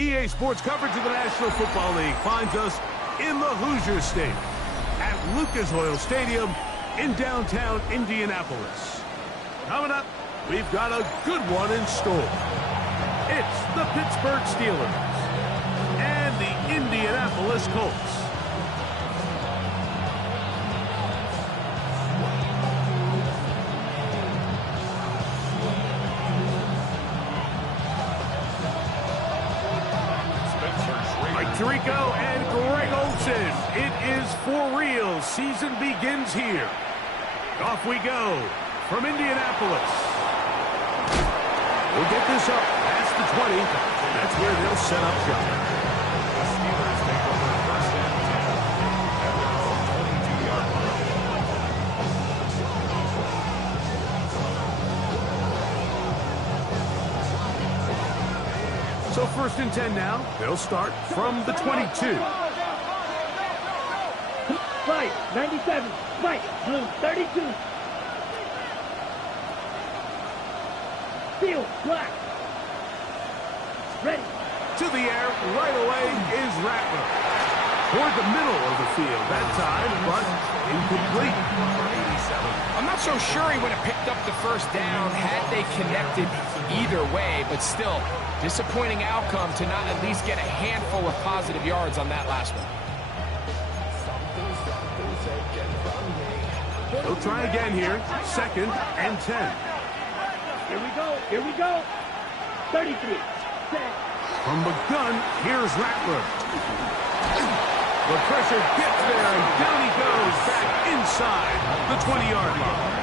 EA Sports coverage of the National Football League finds us in the Hoosier Stadium at Lucas Oil Stadium in downtown Indianapolis. Coming up, we've got a good one in store. It's the Pittsburgh Steelers and the Indianapolis Colts. Rico and Greg Olsen. It is for real. Season begins here. Off we go from Indianapolis. We'll get this up past the 20. That's where they'll set up shop. The Steelers take over first and 10 at their own 22-yard line. So first and 10 now. They'll start from the 22. White, 97. White, blue, 32. Field, black. Ready. To the air right away is Rattler. Toward the middle of the field that time, but incomplete. I'm not so sure he would have picked up the first down had they connected either way, but still, disappointing outcome to not at least get a handful of positive yards on that last one. He'll try again here. Second and 10. Here we go. Here we go. 33. Set. From the gun, here's Rattler. The pressure gets there, and down he goes back inside the 20-yard line.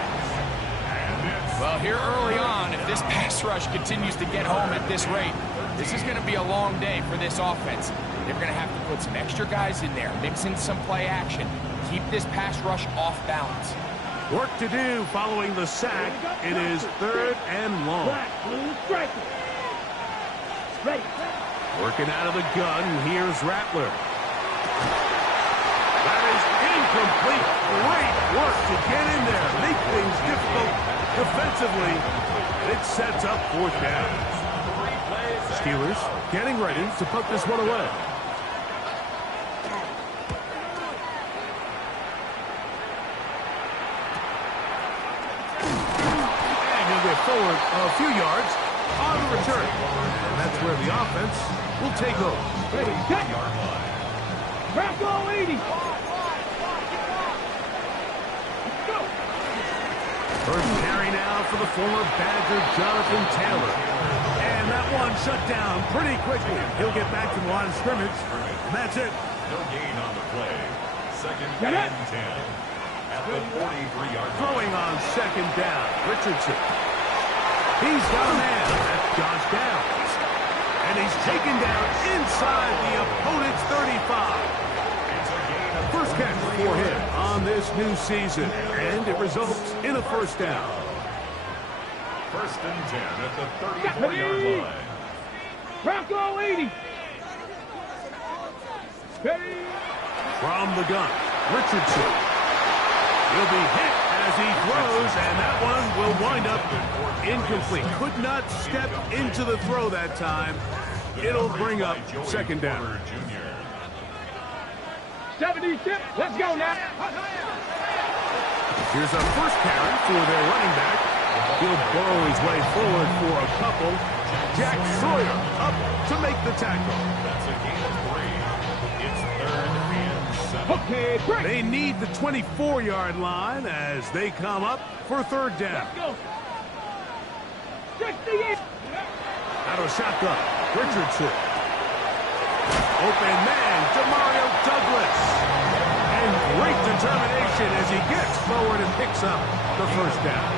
Well, here early on, if this pass rush continues to get home at this rate, this is going to be a long day for this offense. They're going to have to put some extra guys in there, mix in some play action, keep this pass rush off balance. Work to do following the sack. It is third and long. Black, blue, striker. Ready. Working out of the gun, here's Rattler. That is incomplete. Great work to get in there, make things difficult defensively. It sets up fourth down. Steelers getting ready to put this one away. And he'll get forward a few yards on the return. And that's where the offense will take over. Ready, cut. Bronco 80. Go. First carry now for the former Badger, Jonathan Taylor. And that one shut down pretty quickly. He'll get back to the line of scrimmage. And that's it. No gain on the play. Second and 10 at the 43-yard line. Throwing on second down, Richardson. He's got a man. That's Josh Downs. And he's taken down inside the opponent's 35. First catch for him on this new season, and it results in a first down. First and 10 at the 34-yard line. Bronco 80. Ready. From the gun, Richardson. He'll be hit as he throws, and that one will wind up incomplete. Could not step into the throw that time. It'll bring up second down. 76. Let's go now. Here's a first carry for their running back. He'll burrow his way forward for a couple. Jack Sawyer up to make the tackle. That's a gain of 3. It's third and 7. Okay, break. They need the 24-yard line as they come up for third down. Let's go. 68. Out of shotgun, Richardson. Open man, Demario Douglas. And great determination as he gets forward and picks up the first down.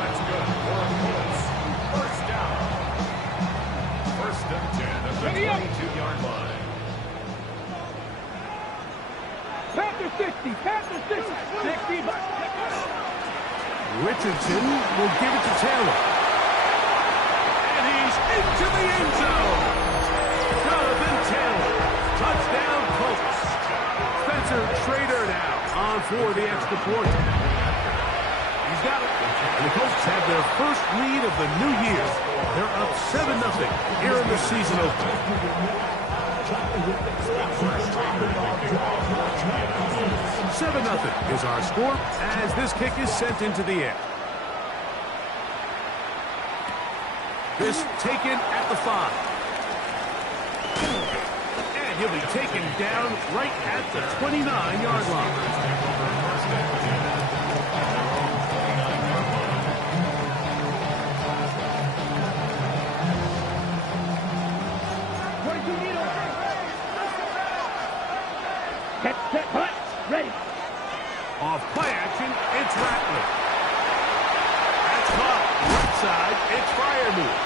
That's good for a Colts. First down. First and 10 at the 22-yard line. Panther 60. Panther 60. 60. Richardson will give it to Taylor. And he's into the end zone. Jonathan Taylor. Touchdown, Colts. Spencer Trader now on for the extra point. He's He's got it. And the Colts have their first lead of the new year. They're up 7-0 here in the season opener. 7-0 is our score as this kick is sent into the air. This taken at the 5. And he'll be taken down right at the 29-yard line. Set, hut, ready. Off play action, it's Rattler. That's caught. Right side, it's Fryermuth.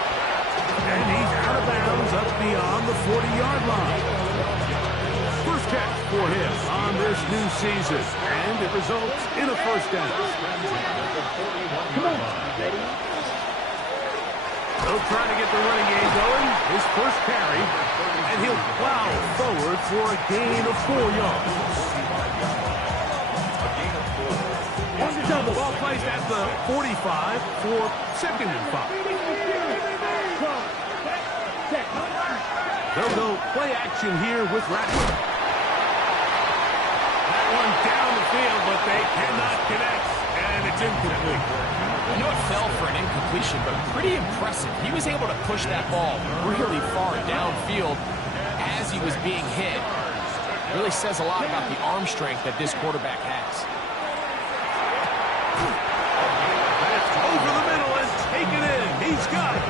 And he's out of bounds up beyond the 40-yard line. First catch for him on this new season. And it results in a first down. Come on, ready. They'll try to get the running game going. His first carry. And he'll plow forward for a gain of 4 yards. On the double. Ball placed at the 45 for 2nd and 5. Set. They'll go play action here with Rattler. That one down the field, but they cannot connect. And it's incomplete. I know it fell for an incompletion, but pretty impressive. He was able to push that ball really far downfield as he was being hit. Really says a lot about the arm strength that this quarterback has. That's over the middle and taken in. He's got it.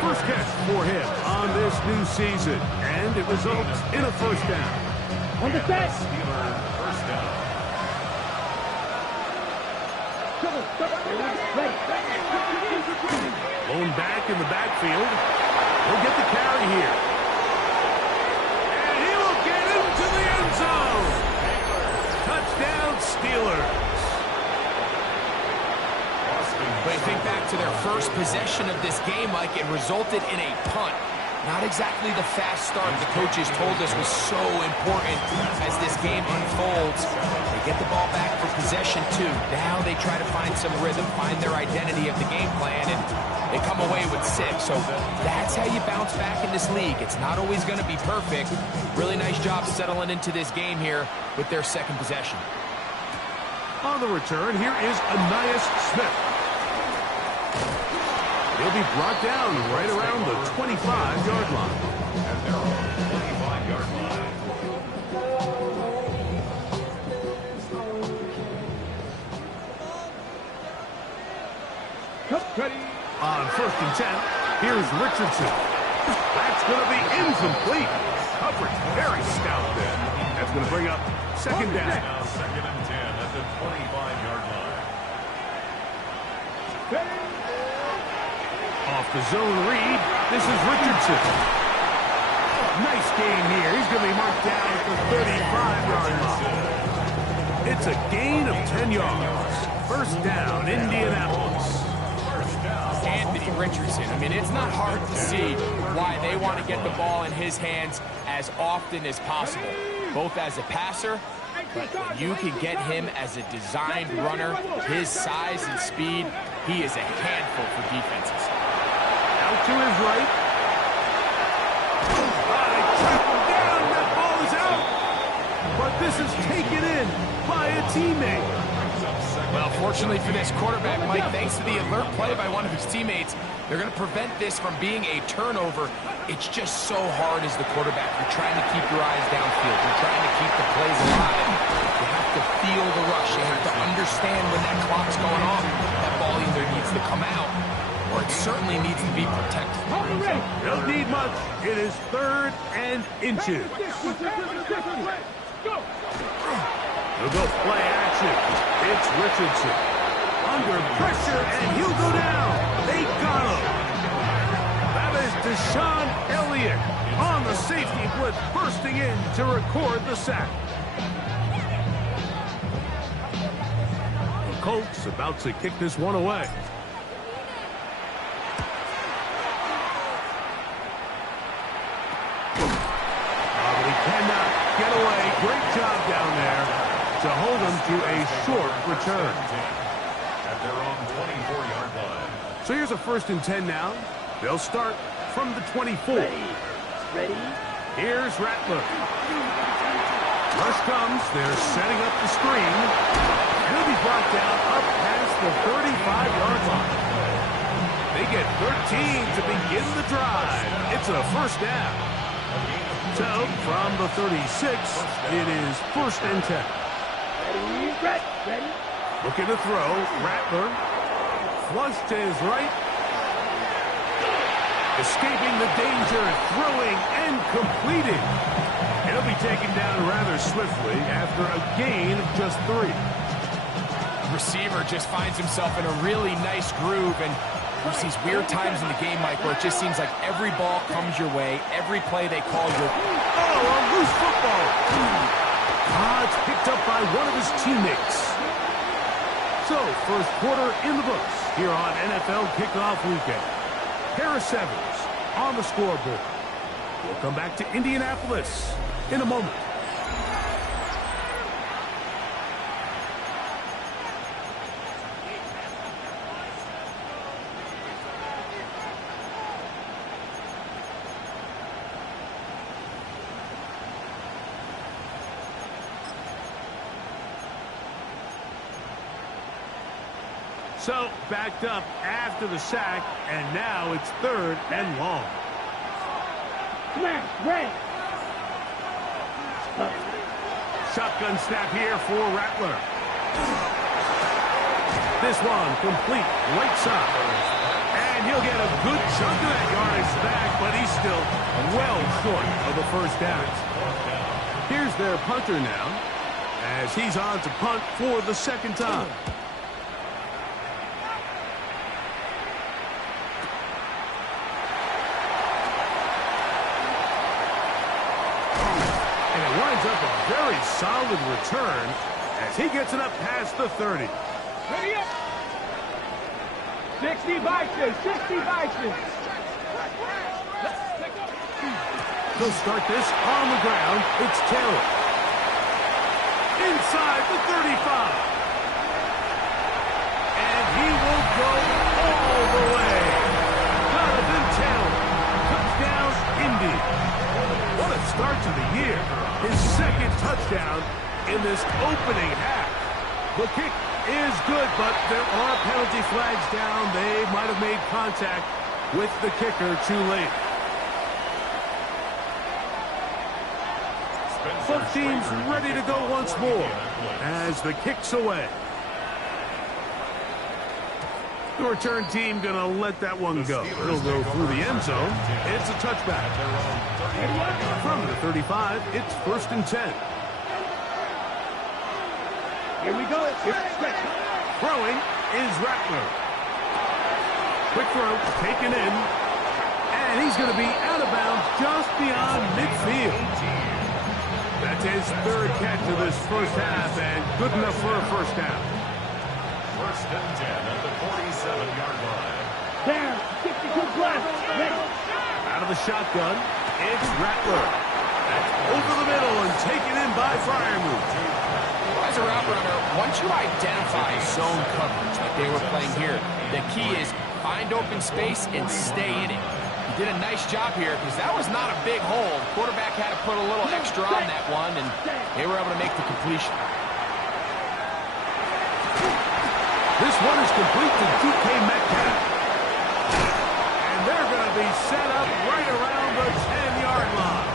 First catch for him on this new season. And it results in a first down. On the set. First down. Ready. Blown back in the backfield. He'll get the carry here. And he will get into the end zone. Touchdown, Steelers. But you think back to their first possession of this game, Mike, it resulted in a punt. Not exactly the fast start the coaches told us was so important as this game unfolds. They get the ball back for possession 2. Now they try to find some rhythm, find their identity of the game plan, and they come away with 6. So that's how you bounce back in this league. It's not always going to be perfect. Really nice job settling into this game here with their second possession. On the return, here is Ainias Smith. He'll be brought down right around the 25-yard line. And they're on the 25-yard line. Ready. On 1st and 10, here's Richardson. That's going to be incomplete. Coverage very stout there. That's going to bring up 2nd down. Now 2nd and 10 at the 25-yard line. Off the zone read, this is Richardson. Nice gain here. He's going to be marked down at the 35-yard line. It's a gain of 10 yards. First down, Indianapolis. Anthony Richardson, I mean, it's not hard to see why they want to get the ball in his hands as often as possible, both as a passer, but when you can get him as a designed runner, his size and speed, he is a handful for defenses. Out to his right. They track him down. That ball is out. But this is taken in by a teammate. Well, fortunately for this quarterback, Mike, thanks to the alert play by one of his teammates, they're going to prevent this from being a turnover. It's just so hard as the quarterback. You're trying to keep your eyes downfield. You're trying to keep the plays alive. You have to feel the rush. You have to understand when that clock's going off. That ball either needs to come out or it certainly needs to be protected. Don't need much. It is 3rd and inches. He'll go play action. It's Richardson. Under pressure, and he'll go down. They got him. That is Deshaun Elliott on the safety blitz, bursting in to record the sack. The Colts about to kick this one away. But he cannot get away. Great job down there to hold him to a short return. At their own 24-yard line. So here's a 1st and 10 now. They'll start from the 24. Ready? Here's Rattler. Rush comes. They're setting up the screen. And he'll be brought down up past the 35-yard line. They get 13 to begin the drive. It's a 1st down. So from the 36, it is 1st and 10. Ready? Looking to throw. Rattler. Flush to his right. Escaping the danger, throwing and completing. He'll be taken down rather swiftly after a gain of just 3. Receiver just finds himself in a really nice groove, and there's these weird times in the game, Mike, where it just seems like every ball comes your way, every play they call you. Oh, a loose football. It's picked up by one of his teammates. So, 1st quarter in the books here on NFL Kickoff Weekend. Harris Evans on the scoreboard. We'll come back to Indianapolis in a moment. So, backed up after the sack, and now it's 3rd and long. Smash, red. Shotgun snap here for Rattler. This one complete, right side. And he'll get a good chunk of that yardage back, but he's still well short of the 1st down. Here's their punter now, as he's on to punt for the 2nd time. Up a very solid return as he gets it up past the 30. Ready up. 60 Vikings. They'll start this on the ground. It's Taylor. Inside the 35. And he will go all the way. Jonathan Taylor. Touchdown, Indy. What a start to the year. His 2nd touchdown in this opening half. The kick is good, but there are penalty flags down. They might have made contact with the kicker too late. Both teams ready to go once more as the kick's away. The return team going to let that one go. It'll go through the end zone. It's a touchback. From the 35, it's 1st and 10. Here we go. Throwing is Rattler. Quick throw, taken in. And he's going to be out of bounds just beyond midfield. That's his 3rd catch of this 1st half, and good enough for a 1st down. 1st and 10 at the 47-yard line. There, 62 left. Ready. Out of the shotgun, it's Rattler. That's over the middle and taken in by Freiermuth. As a route runner, once you identify zone coverage like they were playing here, the key is find open space and stay in it. He did a nice job here because that was not a big hole. The quarterback had to put a little extra on that one, and they were able to make the completion. This one is complete to DK Metcalf. And they're going to be set up right around the 10-yard line.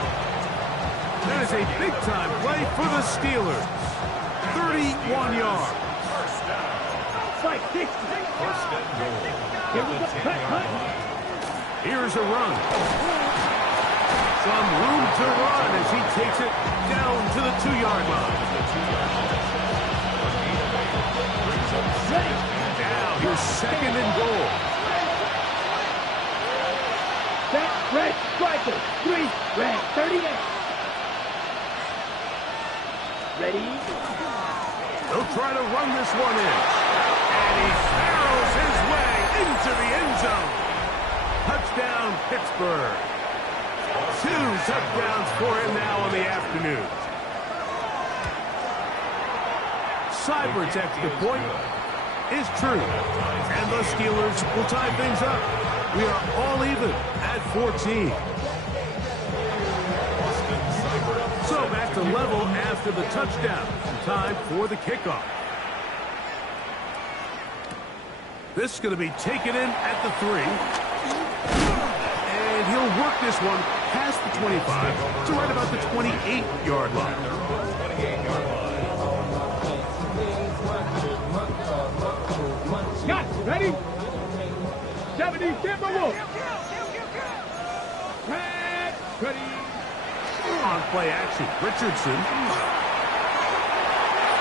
That is a big-time play for the Steelers. 31 yards. Fight 60. 1st and goal. Here we go. Cut. Here's a run. Some room to run as he takes it down to the 2-yard line. Now here's 2nd and goal. Set, red, striker, 3, red, 38. Ready? They'll try to run this one in. And he barrels his way into the end zone. Touchdown, Pittsburgh. 2 touchdowns for him now in the afternoon. Cyber's extra point. is true. And the Steelers will tie things up. We are all even at 14. So back to level after the touchdown. Time for the kickoff. This is going to be taken in at the 3. And he'll work this one past the 25 to right about the 28-yard line. Got it. Ready? 70 Timberwolves. Ready. On play action, Richardson.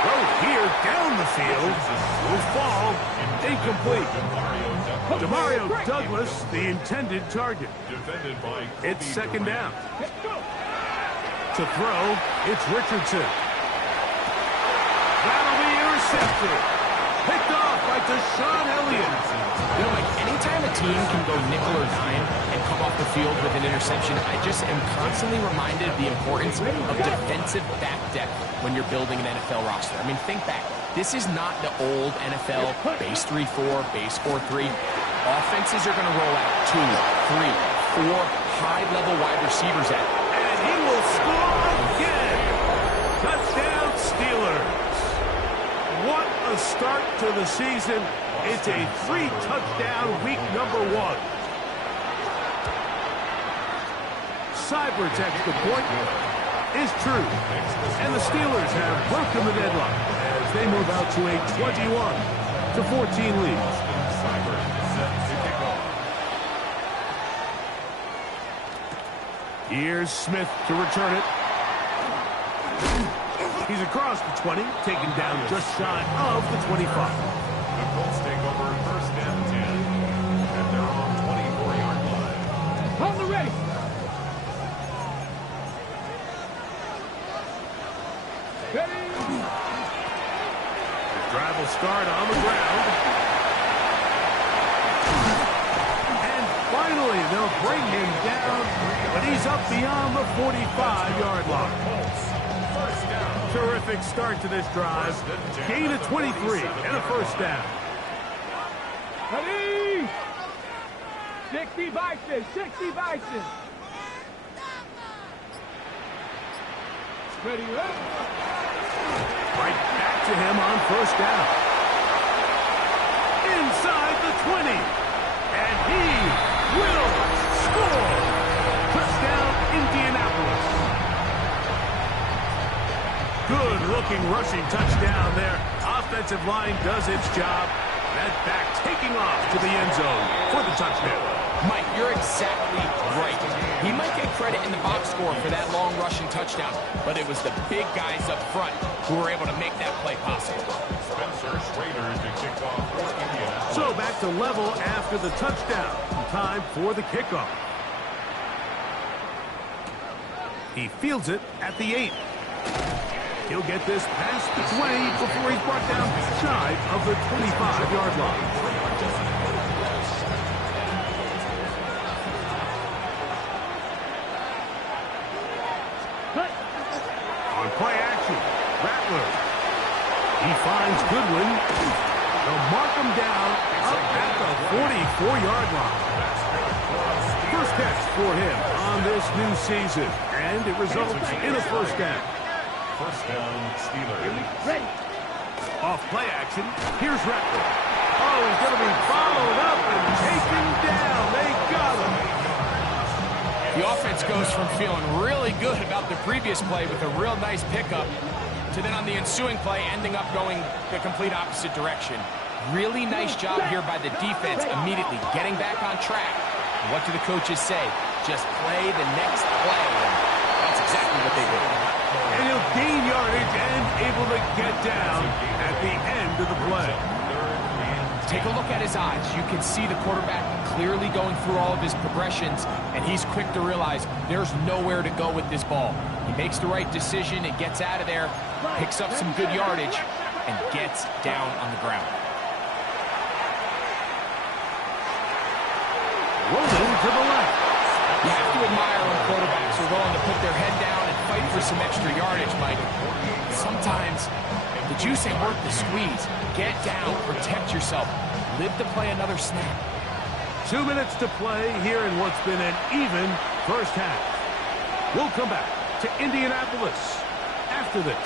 Throw here down the field. Will fall. Incomplete. Demario Douglas, the intended target. It's second down. To throw, it's Richardson. That'll be intercepted. Picked off by Deshaun Elliott. You know, Mike, anytime a team can go nickel or dime and come off the field with an interception, I just am constantly reminded of the importance of defensive back depth when you're building an NFL roster. I mean, think back. This is not the old NFL base 3-4, base 4-3. Offenses are going to roll out 2, 3, 4 high-level wide receivers at. And he will score again. Touchdown Steelers. What a start to the season. It's a 3-touchdown week number 1. Cyber's extra point is true. And the Steelers have broken the deadlock as they move out to a 21-14 lead. Here's Smith to return it. He's across the 20, taken down just shy of the 25. The Colts take over first and 10. And they're on 24-yard line. On the ready. Ready. The drive will start on the ground. And finally, they'll bring him down, but he's up beyond the 45-yard line. Terrific start to this drive. Gain of 23 and a first down. Ready. 60 Bison. 60 Bison. Ready. Right back to him on first down. Inside the 20. And he will score. Touchdown, Indianapolis. Good-looking rushing touchdown there. Offensive line does its job. That back taking off to the end zone for the touchdown. Mike, you're exactly right. He might get credit in the box score for that long rushing touchdown, but it was the big guys up front who were able to make that play possible. Spencer Schrader to kick off for Indianapolis. So back to level after the touchdown. Time for the kickoff. He fields it at the 8. He'll get this past the 20 before he's brought down shy of the 25-yard line. On play action, Rattler. He finds Goodwin. They'll mark him down up at the 44-yard line. First catch for him on this new season, and it results in a first down. First down, Steelers. Ready. Off play action, here's Rattler. Oh, he's going to be followed up and taken down. They got him. The offense goes from feeling really good about the previous play with a real nice pickup to then on the ensuing play ending up going the complete opposite direction. Really nice job here by the defense immediately getting back on track. And what do the coaches say? Just play the next play. And that's exactly what they did. And he'll gain yardage and able to get down at the end of the play. Take a look at his eyes. You can see the quarterback clearly going through all of his progressions, and he's quick to realize there's nowhere to go with this ball. He makes the right decision and gets out of there, picks up some good yardage, and gets down on the ground. Rolling to the left. You have to admire when quarterbacks are willing to put their head down and fight for some extra yardage, Mike. Sometimes the The juice ain't worth the squeeze. Get down, protect yourself. Live to play another snap. 2 minutes to play here in what's been an even first half. We'll come back to Indianapolis after this.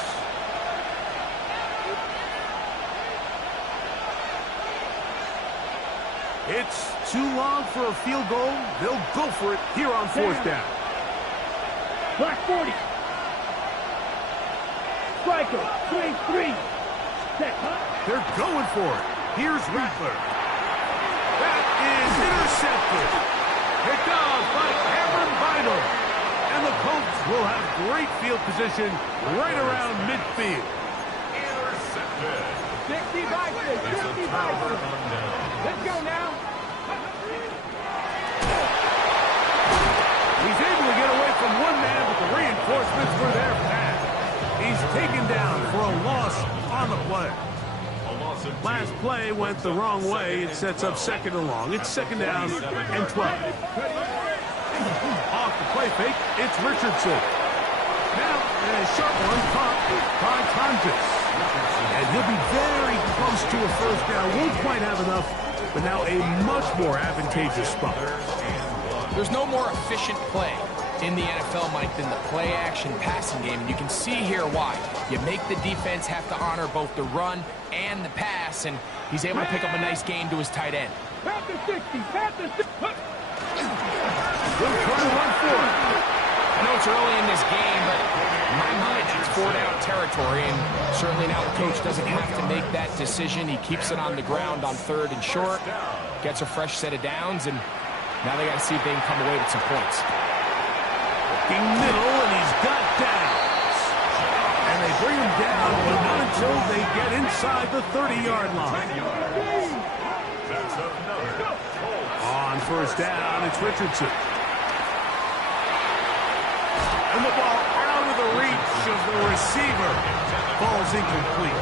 It's too long for a field goal. They'll go for it here on fourth down. Black 40. Striker, 3-3. Set, huh? They're going for it. Here's Rattler. That is intercepted. Picked off by Cameron Vinyl. And the Colts will have great field position right around midfield. Intercepted. 60 by 60 by 60. Let's go now. He's able to get away from one man, but the reinforcements were there fast. He's taken down for a loss on the play. Last play went the wrong way. It sets up second and long. It's second down and 12. Off the play fake, it's Richardson. Now, a sharp one caught by Tonjes. And he'll be very close to a first down. Won't quite have enough, but now a much more advantageous spot. There's no more efficient play in the NFL, Mike, than the play-action passing game. And you can see here why. You make the defense have to honor both the run and the pass, and he's able to pick up a nice gain to his tight end. Pat the 60, pat the 60. We'll try to run for it. I know it's early in this game, but in my mind, that's four-down territory, and certainly now the coach doesn't have to make that decision. He keeps it on the ground on third and short, gets a fresh set of downs, and now they got to see if they can come away with some points. Looking middle, and he's got downs. And they bring him down, but not until they get inside the 30-yard line. On first down, it's Richardson. And the ball out of the reach of the receiver. Ball's incomplete.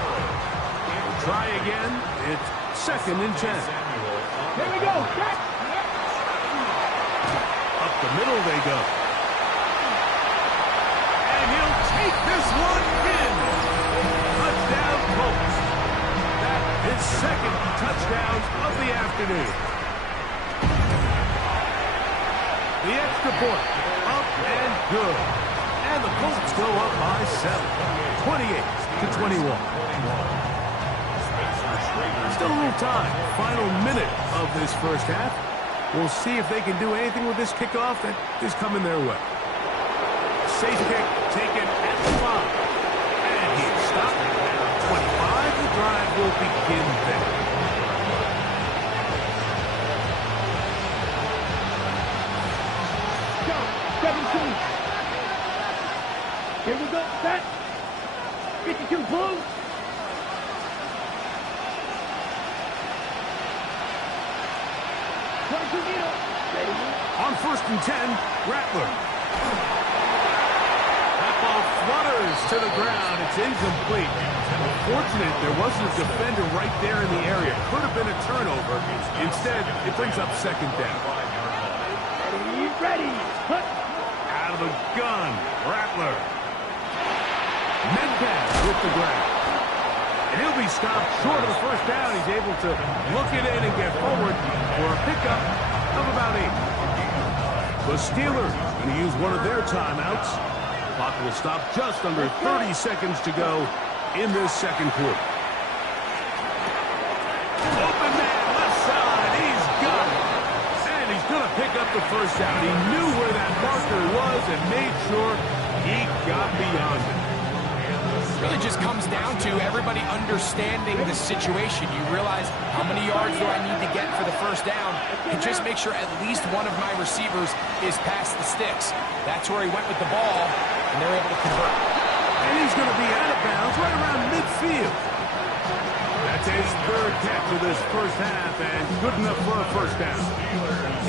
We'll try again. It's second and 10. Here we go. Up the middle they go. And he'll take this one in. Touchdown, Colts. That is second touchdown of the afternoon. The extra point, up and good. And the Colts go up by 7, 28-21. Still a little time. Final minute of this first half. We'll see if they can do anything with this kickoff that is coming their way. Safe kick taken at the 5. And he's stopped at 25. The drive will begin there. Go, 17. Here we go, set. 52 blue. On first and 10, Rattler. That ball flutters to the ground. It's incomplete. Unfortunate there wasn't a defender right there in the area. Could have been a turnover. Instead, it brings up second down. Ready. Out of the gun, Rattler. Metcalf with the ground. And he'll be stopped short of the first down. He's able to look it in and get forward for a pickup of about 8. The Steelers going to use one of their timeouts. Clock will stop just under 30 seconds to go in this second quarter. Open man, left side. He's got it. And he's going to pick up the first down. He knew where that marker was and made sure he got beyond it. Really just comes down to everybody understanding the situation. You realize how many yards do I need to get for the first down, and just make sure at least one of my receivers is past the sticks. That's where he went with the ball, and they're able to convert. And he's going to be out of bounds right around midfield. That's his third catch of this first half, and good enough for a first down.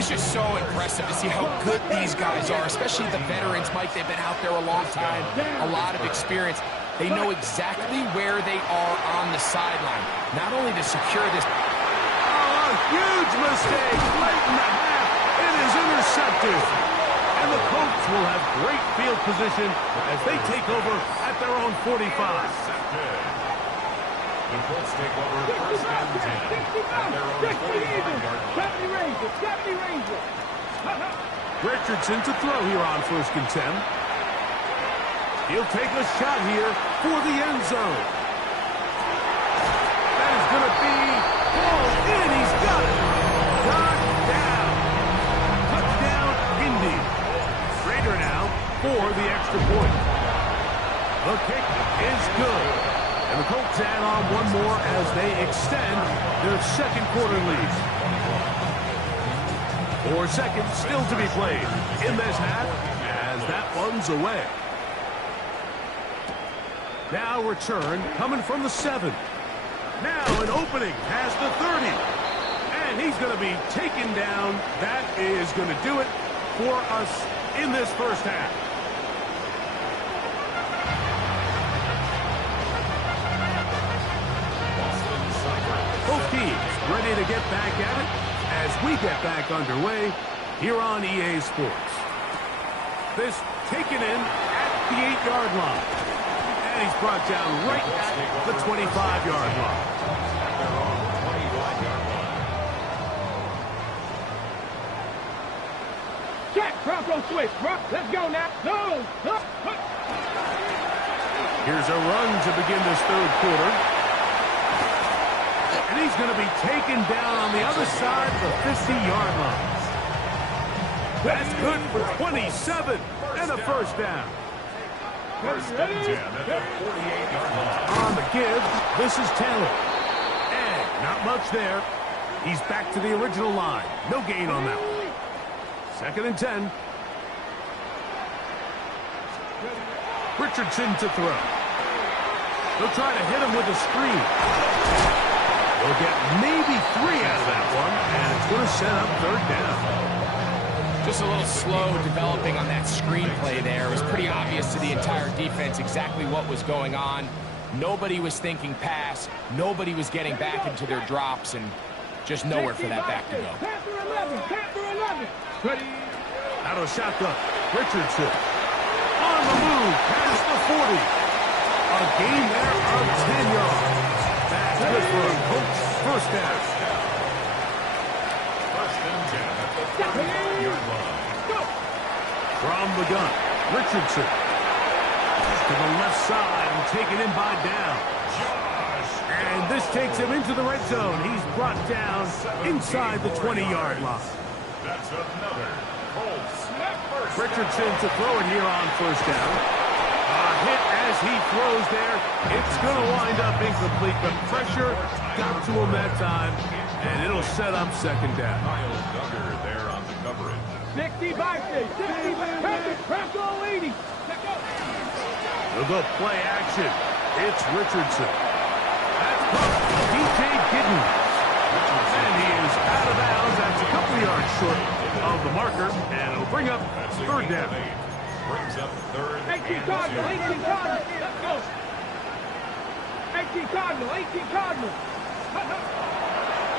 It's just so impressive to see how good these guys are, especially the veterans, Mike. They've been out there a long time, a lot of experience. They know exactly where they are on the sideline, not only to secure this. Oh, a huge mistake late in the half. It is intercepted. And the Colts will have great field position as they take over at their own 45. The Colts take over first and 10 at their own 45-yard line. 70 Rangers. Richardson to throw here on first and 10. He'll take a shot here for the end zone. That is going to be ball in. He's got it. Touchdown. Touchdown, Indy. Raider now for the extra point. The kick is good. And the Colts add on one more as they extend their second quarter lead. 4 seconds still to be played in this half as that one's away. Now return coming from the 7. Now an opening past the 30. And he's going to be taken down. That is going to do it for us in this first half. Both teams ready to get back at it as we get back underway here on EA Sports. This taken in at the 8-yard line. And he's brought down right at the 25-yard line. Check, Bronco switch, bro. Let's go now. Go. Here's a run to begin this third quarter. And he's going to be taken down on the other side of the 50-yard line. That's good for 27 and a first down. First and 10 at the 48-yard line. On the give, this is Taylor. And not much there. He's back to the original line. No gain on that one. Second and 10. Richardson to throw. They'll try to hit him with a screen. We'll get maybe 3 out of that one, and it's going to set up third down. Just a little slow developing on that screenplay there. It was pretty obvious to the entire defense exactly what was going on. Nobody was thinking pass. Nobody was getting back into their drops, and just nowhere for that back to go. Out of shotgun, Richardson. On the move, past the 40. A gain there of 10 yards. That's good for a Colts first down. First and 10 at the 31-yard line. From the gun, Richardson. To the left side and taken in by down. And this takes him into the red zone. He's brought down inside the 20-yard line. That's another Colts first. Richardson to throw it here on first down. A hit as he throws there. It's going to wind up incomplete. The pressure got to him that time, and it'll set up second down. Kyle Duggar there on the coverage. 60 by 60. Press all 80. They'll go play action. It's Richardson. That's DJ Giddens. And he is out of bounds. That's a couple yards short of the marker, and it'll bring up third down. Brings up third 18 Cardinal. Let's go. 18 Cardinal.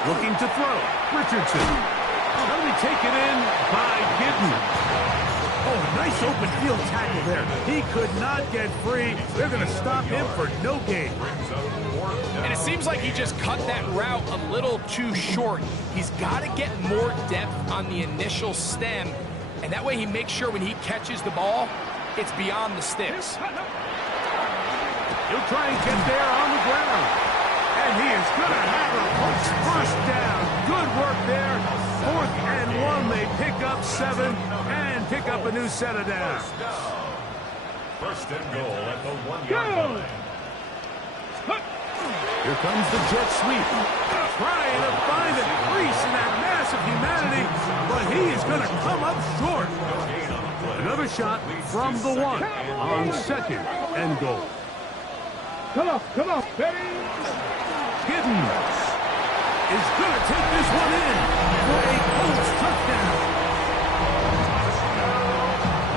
Looking to throw. Richardson. That'll be taken in by Giddens. Oh, nice open field tackle there. He could not get free. They're going to stop him for no gain. And it seems like he just cut that route a little too short. He's got to get more depth on the initial stem, and that way he makes sure when he catches the ball, it's beyond the sticks. He'll try and get there on the ground. And he is going to have a first down. Good work there. 4th and 1. They pick up 7 and pick up a new set of downs. First and goal at the 1-yard line. Here comes the jet sweep. Trying to find a crease in that mass of humanity, but he is going to come up short. Another shot from the 1 on second and goal. Come on. Giddens is going to take this one in for a Colts touchdown.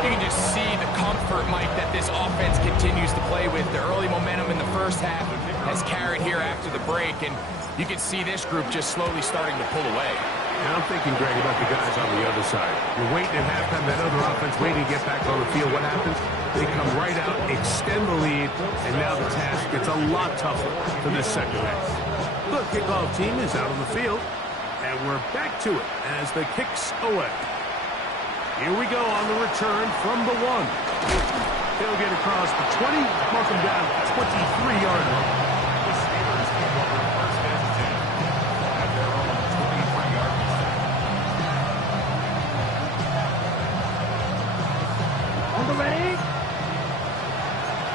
You can just see the comfort, Mike, that this offense continues to play with. The early momentum in the first half has carried here after the break, and you can see this group just slowly starting to pull away. And I'm thinking, Greg, about the guys on the other side. You're waiting at halftime, that other offense waiting to get back on the field. What happens? They come right out, extend the lead, and now the task gets a lot tougher for this second half. The kickoff team is out on the field, and we're back to it as the kick's away. Here we go on the return from the 1. They'll get across the 20, mark them down 23-yard line. The Steelers keep over first and 10 at their own 23-yard line. On the ready.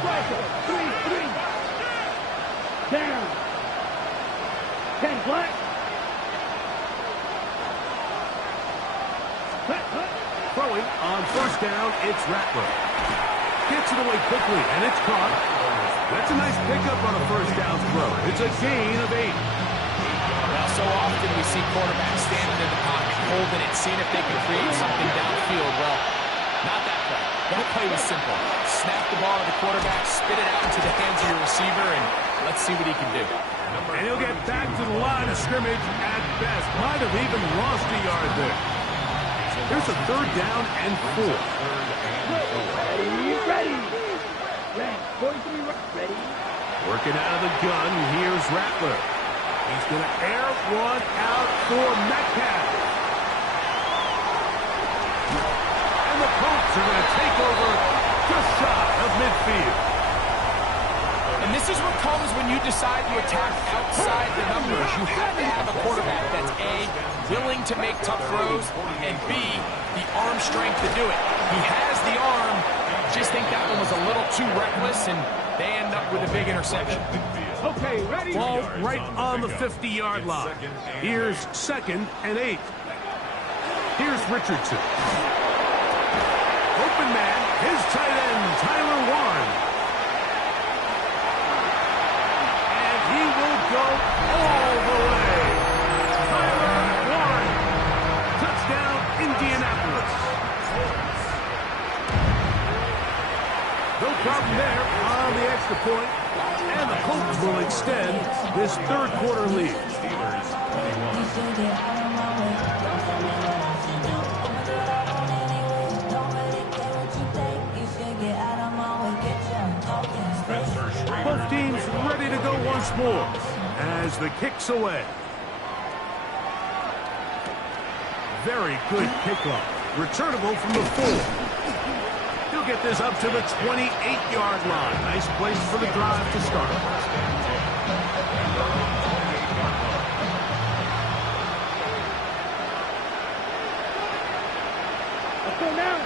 Striker. 3-3. Down. 10 black. Throwing on first down, it's Rattler. Gets it away quickly, and it's caught. That's a nice pickup on a first down throw. It's a gain of 8. Well, so often we see quarterbacks standing in the pocket, holding it, seeing if they can create something downfield. Well, not that play. That play was simple. Snap the ball to the quarterback, spit it out into the hands of your receiver, and let's see what he can do. And he'll get back to the line of scrimmage at best. Might have even lost a yard there. Here's a third down and 4. Ready. 43 ready. Working out of the gun, here's Rattler. He's going to air one out for Metcalf. And the Colts are going to take over just shy of midfield. And this is what comes when you decide to attack outside the numbers. You have to have a quarterback that's A, willing to make tough throws, and B, the arm strength to do it. He has the arm, just think that one was a little too reckless, and they end up with a big interception. Okay, ready. Ball right on the 50-yard line. Here's 2nd and 8. Here's Richardson. Open man, his tight end, Tyler Warren. And he will go all the way. Tyler Warren. Touchdown, Indianapolis. No problem there on the extra point. And the Colts will extend this third quarter lead. Steelers 21. Both teams ready to go once more as the kick's away. Very good kickoff. Returnable from the 4. He'll get this up to the 28-yard line. Nice place for the drive to start. Let's go now.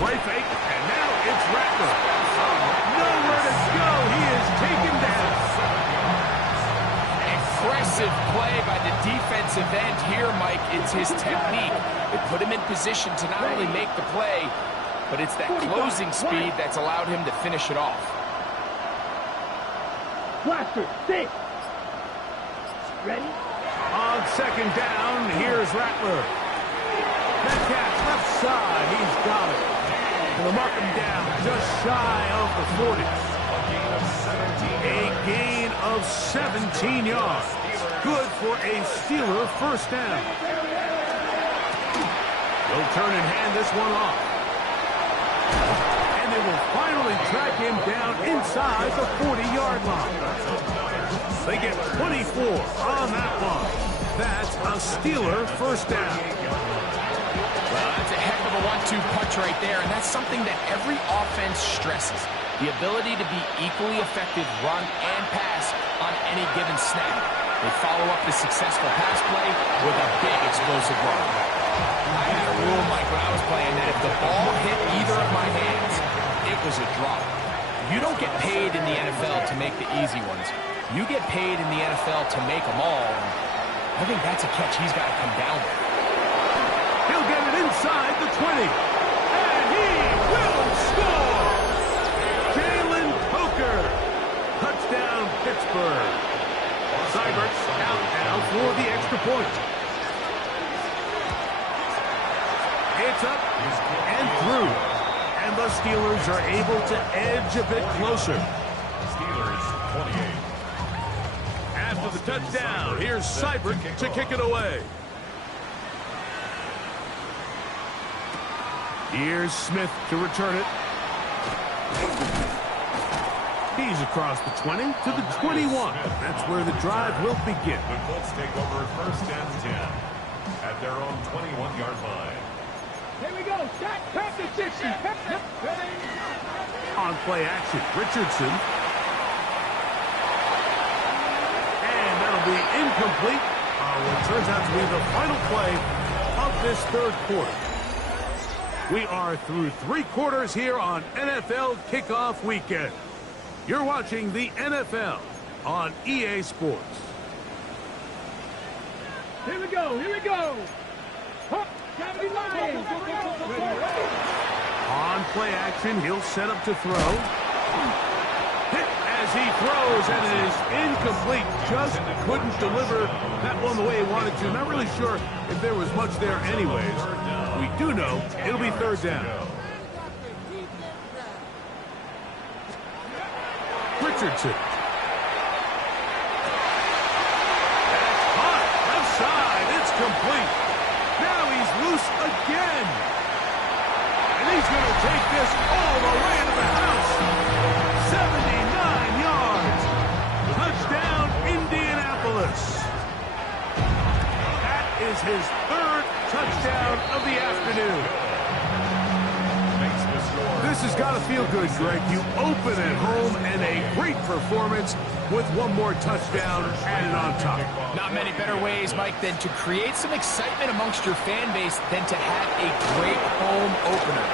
Play fake, and now it's Rattler. Nowhere to go. He is taken down. Impressive play by the defensive end here, Mike. It's his technique. It put him in position to not only make the play, but it's that closing speed that's allowed him to finish it off. Blaster, 6. Ready? On second down, here's Rattler. Metcalf left side. He's got it. And they'll mark him down just shy of the 40. A gain of 17 yards. Good for a Steeler first down. They'll turn and hand this one off. And they will finally track him down inside the 40-yard line. They get 24 on that one. That's a Steeler first down. Well, that's a heck of a 1-2 punch right there, and that's something that every offense stresses. The ability to be equally effective run and pass on any given snap. They follow up the successful pass play with a big explosive run. I had a rule, Mike, when I was playing that if the ball hit either of my hands, it was a drop. You don't get paid in the NFL to make the easy ones. You get paid in the NFL to make them all. I think that's a catch he's got to come down with. He'll get it inside the 20. And he will score! Jalen Coker. Touchdown, Pittsburgh. Seibert out now for the extra point. It's up and through. And the Steelers are able to edge a bit closer. Steelers 28. After the touchdown, here's Seibert to kick it away. Here's Smith to return it. He's across the 20 to the 21. That's where the drive will begin. The Colts take over first and 10 at their own 21-yard line. Here we go. Shot. Pass to 60. On play action, Richardson. And that'll be incomplete. What turns out to be the final play of this third quarter. We are through 3 quarters here on NFL Kickoff Weekend. You're watching the NFL on EA Sports. Here we go. Here we go. On play action, he'll set up to throw. Hit as he throws, and it is incomplete. Just couldn't deliver that one the way he wanted to. Not really sure if there was much there anyways. We do know it'll be third down. Richardson. That's hot. Left side. It's complete. Now he's loose again. And he's going to take this all the way to the house. 79 yards. Touchdown, Indianapolis. That is his 3rd touchdown of the afternoon. This has got to feel good, Greg. You open at home and a great performance with one more touchdown added on top. Not many better ways, Mike, than to create some excitement amongst your fan base than to have a great home opener.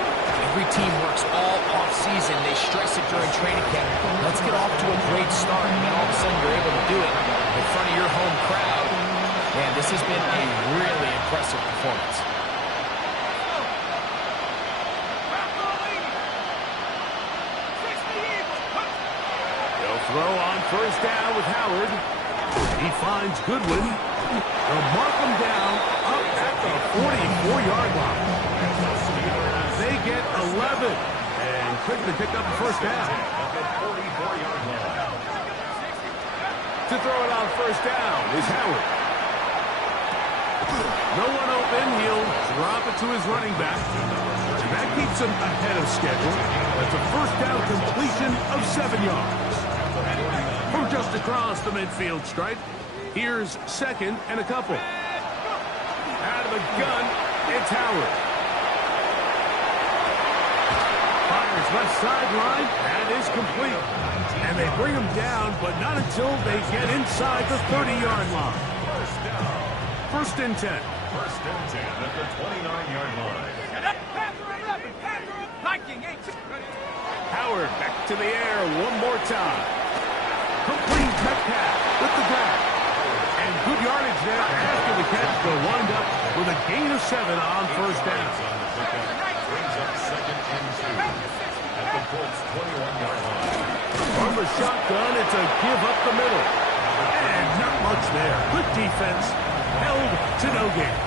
Every team works all off-season. They stress it during training camp. Let's get off to a great start, and then all of a sudden you're able to do it in front of your home crowd. Man, this has been a really impressive performance. Throw on first down with Howard. He finds Goodwin. They'll mark him down up at the 44-yard line. They get 11 and quickly pick up the first down. To throw it on first down is Howard. No one open. He'll drop it to his running back. And that keeps him ahead of schedule. That's a first down completion of 7 yards. From just across the midfield stripe, here's second and a couple. Out of the gun, it's Howard. Fires left sideline, that is complete. And they bring him down, but not until they get inside the 30-yard line. First and 10. First and 10 at the 29-yard line. Howard back to the air one more time. Complete Metcalf with the grab. And good yardage there after the catch. They'll wind up with a gain of 7 on first down. Brings up second and 2 at the Colts 21-yard line. From the shotgun, it's a give up the middle. And not much there. Good defense. Held to no gain.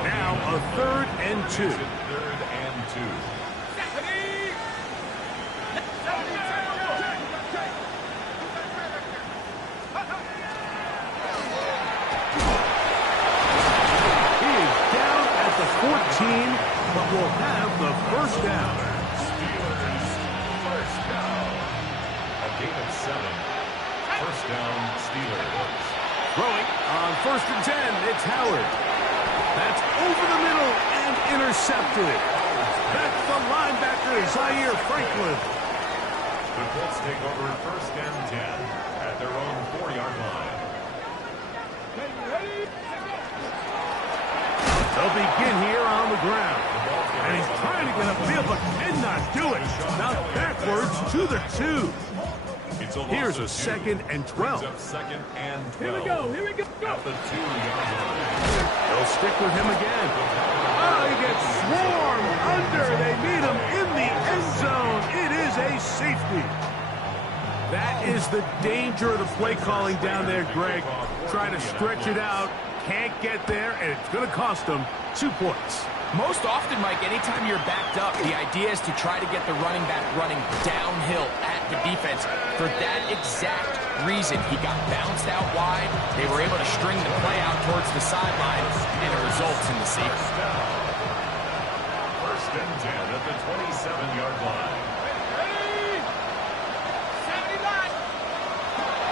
Now a 3rd and 2. 3rd and 2. But will have the first down. Steelers, first down. A gain of 7. First down, Steelers. Throwing on first and 10, it's Howard. That's over the middle and intercepted. That's the linebacker, Zaire Franklin. The Colts take over first and 10 at their own 4-yard line. They'll begin here on the ground. And he's trying to get upfield, but cannot do it. Now backwards to the 2. Here's a 2nd and 12. Second and 12. Here we go. Here we go. At the 2-yard line. They'll stick with him again. Oh, he gets swarmed under. They meet him in the end zone. It is a safety. That is the danger of the play calling down there, Greg. Trying to stretch it out. Can't get there, and it's going to cost them 2 points. Most often, Mike, anytime you're backed up, the idea is to try to get the running back running downhill at the defense. For that exact reason, he got bounced out wide. They were able to string the play out towards the sideline, and it results in the safety. and 10 at the 27-yard line.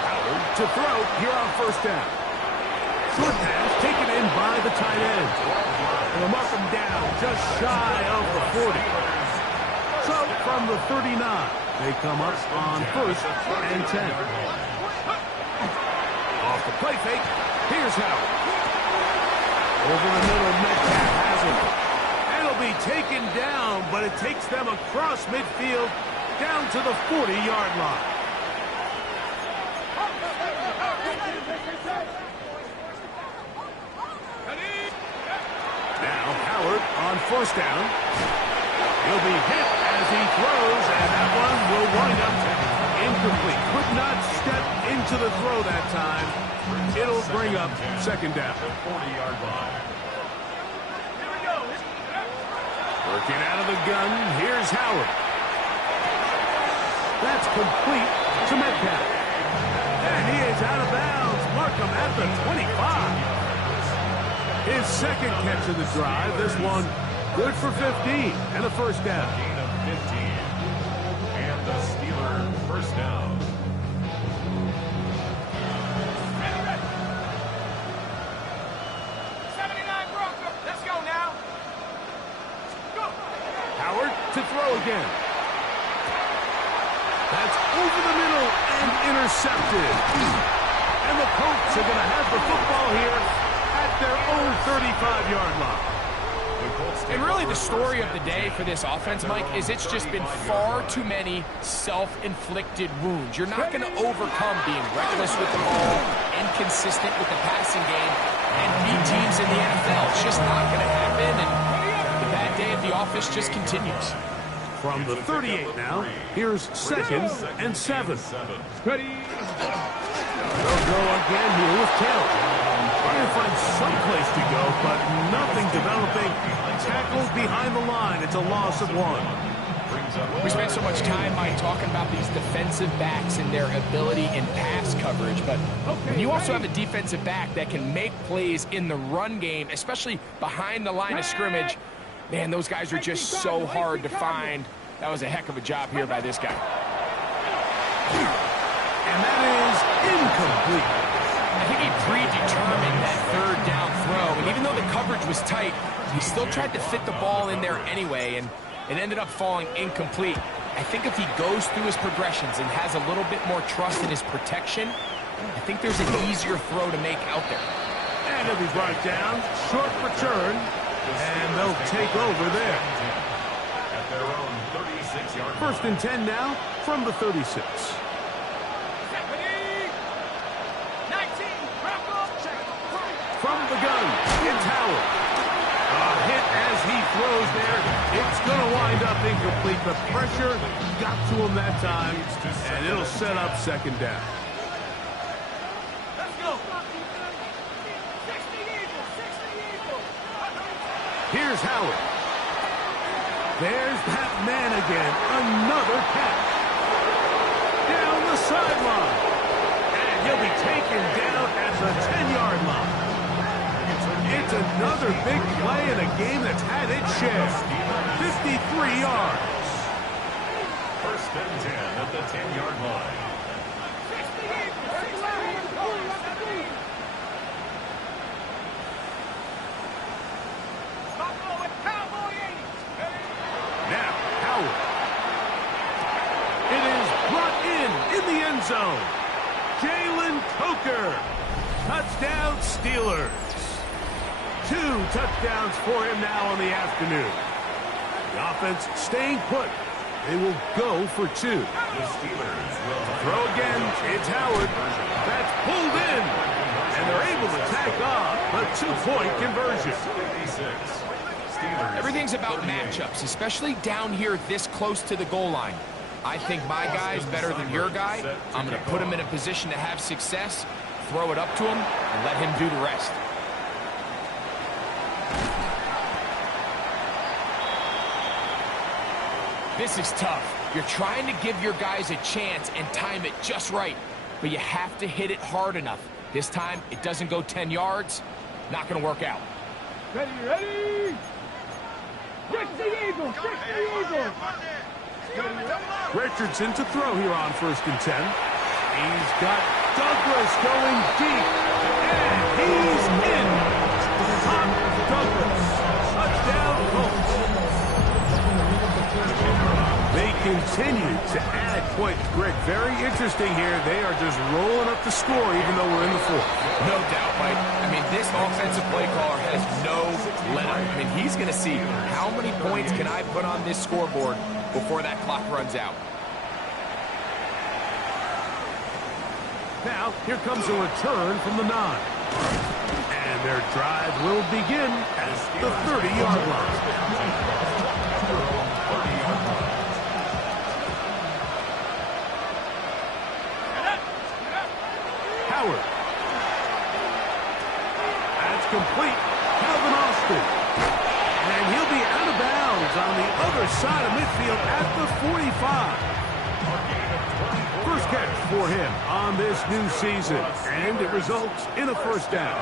Howard to throw here on first down. Short pass taken in by the tight end. They'll mark him down just shy of the 40. So from the 39, they come up on first and 10. Off the play fake, here's Howard. Over the middle, Metcalf has it. It'll be taken down, but it takes them across midfield down to the 40-yard line. Now Howard on first down. He'll be hit as he throws, and that one will wind up incomplete. Could not step into the throw that time. It'll bring up second down. 40-yard line. Working out of the gun, here's Howard. That's complete to Metcalf. And he is out of bounds. Mark him at the 25. His second catch of the drive. This one good for 15 and a first down. Gain of 15. And the Steeler first down. Howard to throw again. That's over the middle and intercepted. And the Colts are going to have the football here at their own 35-yard line. And really the story of the day for this offense, Mike, is it's just been far too many self-inflicted wounds. You're not going to overcome being reckless with the ball, inconsistent with the passing game, and beat teams in the NFL. It's just not going to happen, and the bad day at the office just continues. From the 38 now, here's second and 7. Ready. They'll go again here with Taylor. Trying to find some place to go, but nothing developing. Tackled behind the line. It's a loss of 1. We spent so much time, Mike, talking about these defensive backs and their ability in pass coverage, but when you also have a defensive back that can make plays in the run game, especially behind the line of scrimmage, man, those guys are just so hard to find. That was a heck of a job here by this guy. And that is incomplete. I think he predetermined that third down throw, and even though the coverage was tight, he still tried to fit the ball in there anyway, and it ended up falling incomplete. I think if he goes through his progressions and has a little bit more trust in his protection, I think there's an easier throw to make out there. And he'll be brought down. Short return. And they'll take over there. At their own 36-yard line. First and 10 now from the 36. From the gun, it's Howard. A hit as he throws there. It's going to wind up incomplete. The pressure got to him that time, and it'll set up second down. Here's Howard. There's that man again. Another catch. Down the sideline. And he'll be taken down at the 10-yard line. It's another big play in a game that's had its share. 53 yards. First and 10 at the 10-yard line. Now, Howard. It is brought in the end zone. Jalen Coker. Touchdown Steelers. 2 touchdowns for him now on the afternoon. The offense staying put. They will go for 2. The Steelers will Throw again. It's Howard. That's pulled in. And they're able to tack on a 2-point conversion. 56. Steelers. Everything's about matchups, especially down here this close to the goal line. I think my guy's better than your guy. I'm going to put him in a position to have success, throw it up to him, and let him do the rest. This is tough. You're trying to give your guys a chance and time it just right, but you have to hit it hard enough. This time, it doesn't go 10 yards. Not going to work out. Ready, ready. Richardson to throw here on 1st and 10. He's got Douglas going deep, and he's in. Top Douglas. Touchdown, Colts. They continue to add points. Greg, very interesting here. They are just rolling up the score even though we're in the 4th. No doubt, Mike. I mean, this offensive play caller has no let-up. I mean, he's going to see how many points can I put on this scoreboard before that clock runs out. Now, here comes a return from the 9. And their drive will begin at the 30-yard line. Howard. That's complete. Calvin Austin. And he'll be out of bounds on the other side of midfield at the 45. First catch for him on this new season, and it results in a 1st down.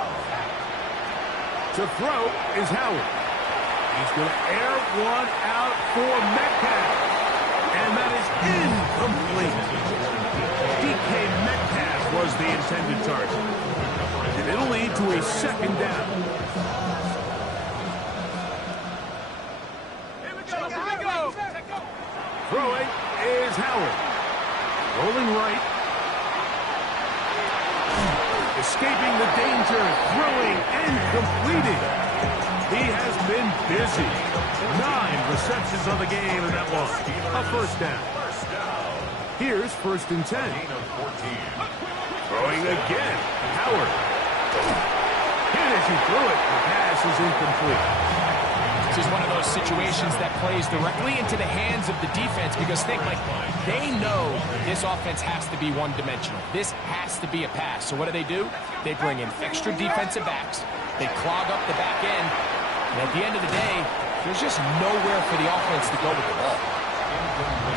To throw is Howard. He's going to air one out for Metcalf, and that is incomplete. DK Metcalf was the intended target, and it'll lead to a 2nd down. Here we go. Throwing is Howard. Rolling right. Escaping the danger. Throwing and completing. He has been busy. 9 receptions on the game, and that was a 1st down. Here's 1st and 10. Throwing again. Howard. And as he threw it, the pass is incomplete. This is one of those situations that plays directly into the hands of the defense because think, like, they know this offense has to be one-dimensional. This has to be a pass. So what do? They bring in extra defensive backs. They clog up the back end. And at the end of the day, there's just nowhere for the offense to go with the ball.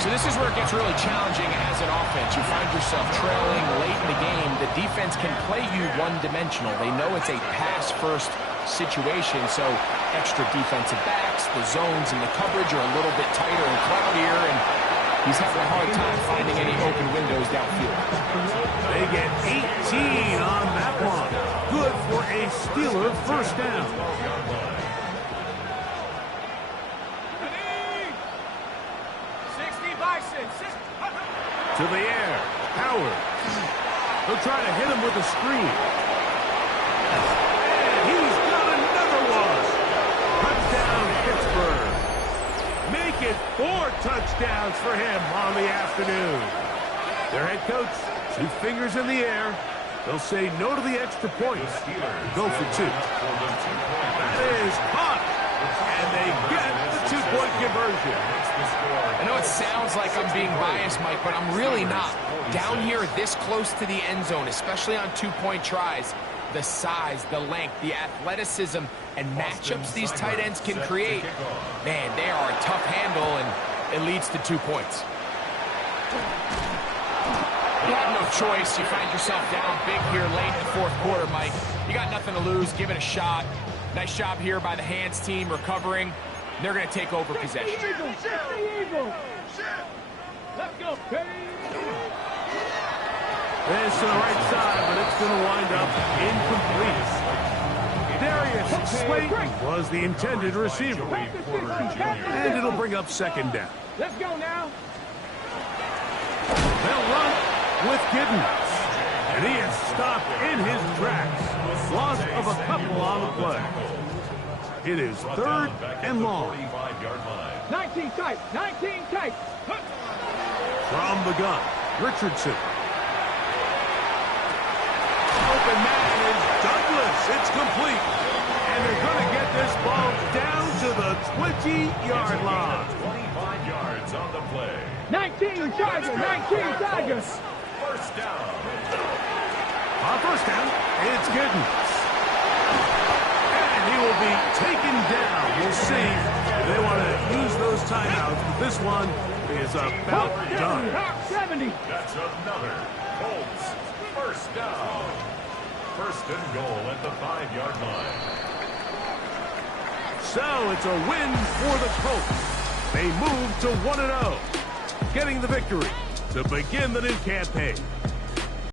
So this is where it gets really challenging as an offense. You find yourself trailing late in the game. The defense can play you one-dimensional. They know it's a pass-first situation, so extra defensive backs, the zones and the coverage are a little bit tighter and cloudier, and he's having a hard time finding any open windows downfield. They get 18 on that one. Good for a Steeler 1st down. To the air. Howard. They'll try to hit him with a screen. And he's got another one. Touchdown, Pittsburgh. Make it 4 touchdowns for him on the afternoon. Their head coach, 2 fingers in the air. They'll say no to the extra points. Go for 2. That is caught. And they get the 2-point conversion. I know it sounds like I'm being biased, Mike, but I'm really not. Down here this close to the end zone, especially on 2-point tries, the size, the length, the athleticism, and matchups these tight ends can create, man, they are a tough handle, and it leads to 2 points. You have no choice. You find yourself down big here late in the 4th quarter, Mike. You got nothing to lose. Give it a shot. Nice job here by the hands team recovering. They're going to take over possession. Let's go. This to the right side, but it's going to wind up incomplete. Darius Slayton was the intended receiver. And it'll bring up 2nd down. Let's go now. They'll run with Giddens. And he is stopped in his tracks. Loss of a couple on the play. It is 3rd and long. 19 tight. 19 tight. From the gun, Richardson. Open man is Douglas. It's complete. And they're going to get this ball down to the 20-yard line. 25 yards on the play. 19 Tigers. 19 Tigers. 1st down. On 1st down, it's Giddens. And he will be taken down. We'll see if they want to use those timeouts, but this one is about done. 70. That's another Colts 1st down. 1st and goal at the 5-yard line. So it's a win for the Colts. They move to 1-0, getting the victory to begin the new campaign.